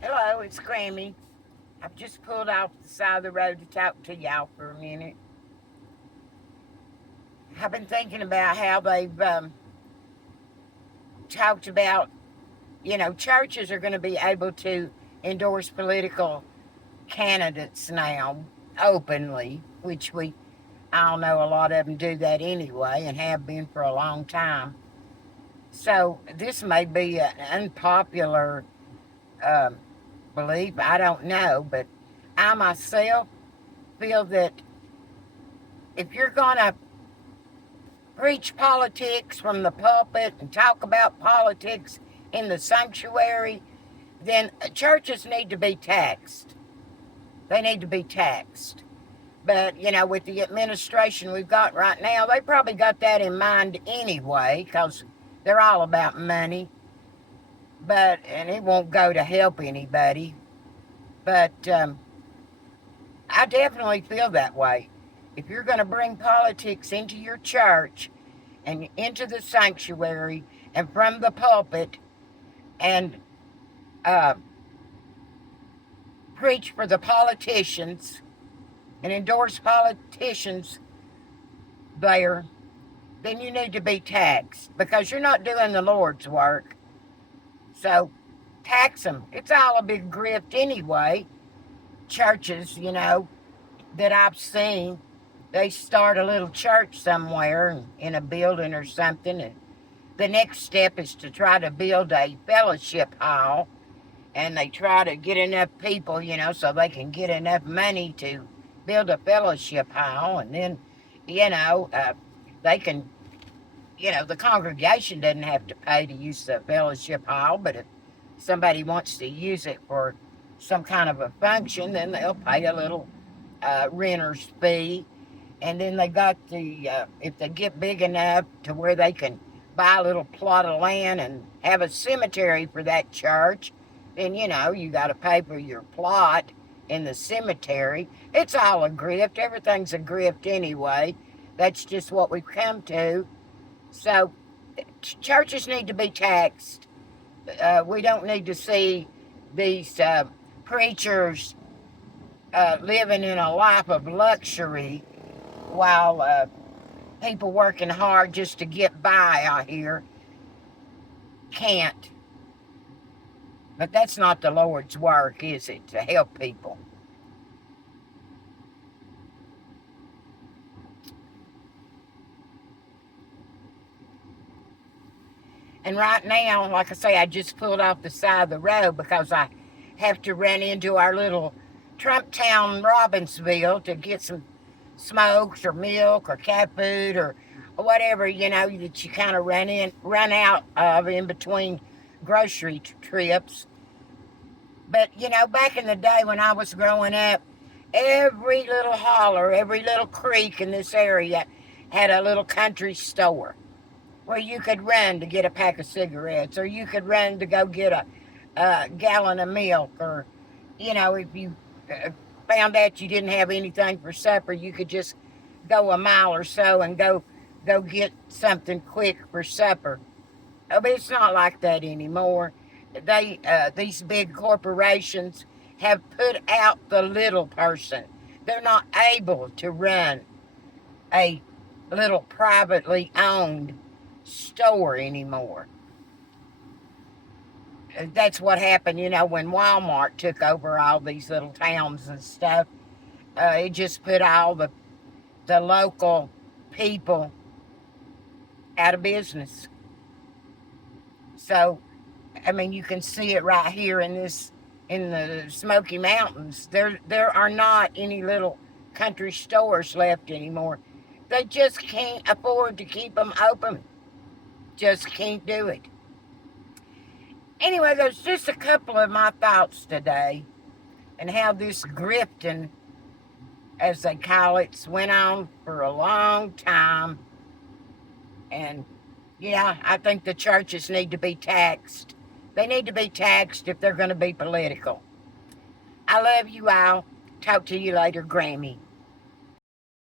Hello, it's Grammy. I've just pulled off the side of the road to talk to y'all for a minute. I've been thinking about how they've talked about, churches are going to be able to endorse political candidates now openly, which I don't know, a lot of them do that anyway and have been for a long time. So this may be an unpopular um, belief. I don't know, but I myself feel that if you're going to preach politics from the pulpit and talk about politics in the sanctuary, then churches need to be taxed. They need to be taxed. But, with the administration we've got right now, they probably got that in mind anyway, because they're all about money. And it won't go to help anybody. But I definitely feel that way. If you're going to bring politics into your church and into the sanctuary and from the pulpit and uh, preach for the politicians and endorse politicians there, then you need to be taxed because you're not doing the Lord's work. So tax them. It's all a big grift anyway. Churches, that I've seen, they start a little church somewhere in a building or something, and the next step is to try to build a fellowship hall, and they try to get enough people, so they can get enough money to build a fellowship hall, and then, they can, the congregation doesn't have to pay to use the fellowship hall, but if somebody wants to use it for some kind of a function, then they'll pay a little renter's fee. And then they got if they get big enough to where they can buy a little plot of land and have a cemetery for that church, then, you got to pay for your plot in the cemetery. It's all a grift. Everything's a grift anyway. That's just what we've come to. So churches need to be taxed. We don't need to see these preachers living in a life of luxury while people working hard just to get by out here can't. But that's not the Lord's work, is it, to help people? And right now, like I say, I just pulled off the side of the road because I have to run into our little Trump Town, Robbinsville, to get some smokes or milk or cat food or whatever, that you kind of run out of in between grocery trips. But, back in the day when I was growing up, every little holler, every little creek in this area had a little country store where you could run to get a pack of cigarettes, or you could run to go get a gallon of milk, or, if you found out you didn't have anything for supper, you could just go a mile or so and go get something quick for supper. But it's not like that anymore. These big corporations have put out the little person. They're not able to run a little privately owned store anymore. That's what happened, when Walmart took over all these little towns and stuff. It just put all the local people out of business. So, I mean, you can see it right here in the Smoky Mountains. There are not any little country stores left anymore. They just can't afford to keep them open. Just can't do it. Anyway, there's just a couple of my thoughts today and how this grifting, as they call it, went on for a long time. And yeah, I think the churches need to be taxed. They need to be taxed if they're going to be political. I love you all. Talk to you later, Grammy.